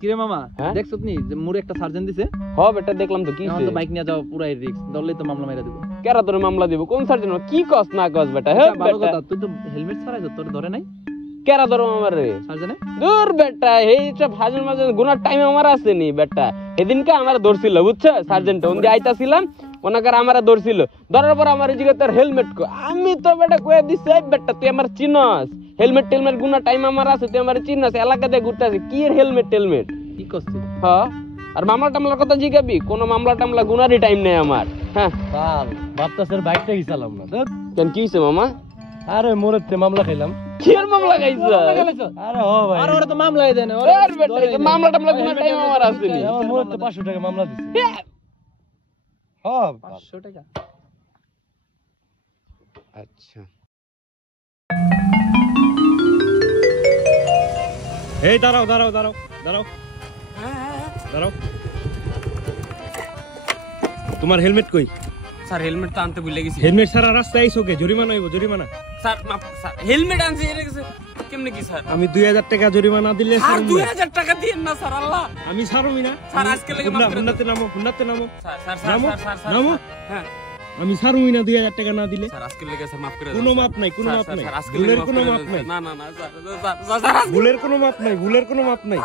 কিরে মামা দেখছস নি যে মোরে একটা সার্জন দিছে? হ বেটা দেখলাম তো কি হইছে? এখন তো বাইক নিয়ে যাও পুরাই রিস্ক, দললে তো মামলা মেরা দিব। কেরা তোরে মামলা দিব? কোন সার্জন? কি কস না কস বেটা? হে ভালো কথা, তুই তো হেলমেট ছাড়াই তোর ধরে নাই। কেরা ধরো আমারে? সার্জনে? দূর বেটা, এইটা ভাজন মাঝে গুনার টাইম আমার আছে নি বেটা। এদিনকে আমার ধরছিল বুঝছো সার্জেন্ট, ওন দিয়ে আইতাছিলাম ওনাকার আমারে ধরছিল, ধরার পর আমার জিগে তোর হেলমেট কো। আমি তো বেটা কয়ে দিছি এই বেটা তুই আমার চিনস, হেলমেট টেলমেট গুনা টাইম আমার আছে, তুই আমার চিনস, এলাকা দিয়ে ঘুরতাছিস কি এর হেলমেট টেলমেট কি করছিস? হ্যাঁ আর মামলা টামলার কথা জিগাবি? কোন মামলা টামলা গুনারই টাইম নেই আমার। হ্যাঁ স্যার বাপতাসের বাইকটা গিয়েছিলাম না। কেন কি হইছে মামা? আরে মোরেতে মামলা খাইলাম। কি এর মামলা গাইছ? আরে ও ভাই, আর ওরা তো মামলাই দেন। আর বেটা মামলা টামলা গুনার টাইম আমার আছে নি। আমার মোরেতে 500 টাকা মামলা দিছে। হ্যাঁ 500 টাকা। আচ্ছা এই দাঁড়াও দাঁড়াও দাঁড়াও দাঁড়াও দাঁড়াও, তোমার হেলমেট কই? স্যার হেলমেট তো আনতে ভুলে গেছি। হেলমেট ছাড়া রাস্তায় আইছো কে? জরিমানা হইব জরিমানা। স্যার স্যার হেলমেট আনছি এর কাছে কেমনে কি স্যার? আমি 2000 টাকা জরিমানা দিলে স্যার 2000 টাকা দিয়েন না স্যার, আল্লাহ আমি ছাড়বি না। স্যার আজকে লাগে মাফ করে দেন। হুন্নাতে নামো স্যার স্যার নামো স্যার স্যার নামো। হ্যাঁ আমি ছাড়বি না 2000 টাকা না দিলে। স্যার আজকে লাগে স্যার মাফ করে দেন। কোনো মাপ নাই, কোনো মাপ নাই, স্যার আজকে ভুলের মাফ কোনো করে মাপ দেন। নাই, না না না স্যার স্যার ভুলের কোনো মাপ নাই, ভুলের কোনো মাপ নাই।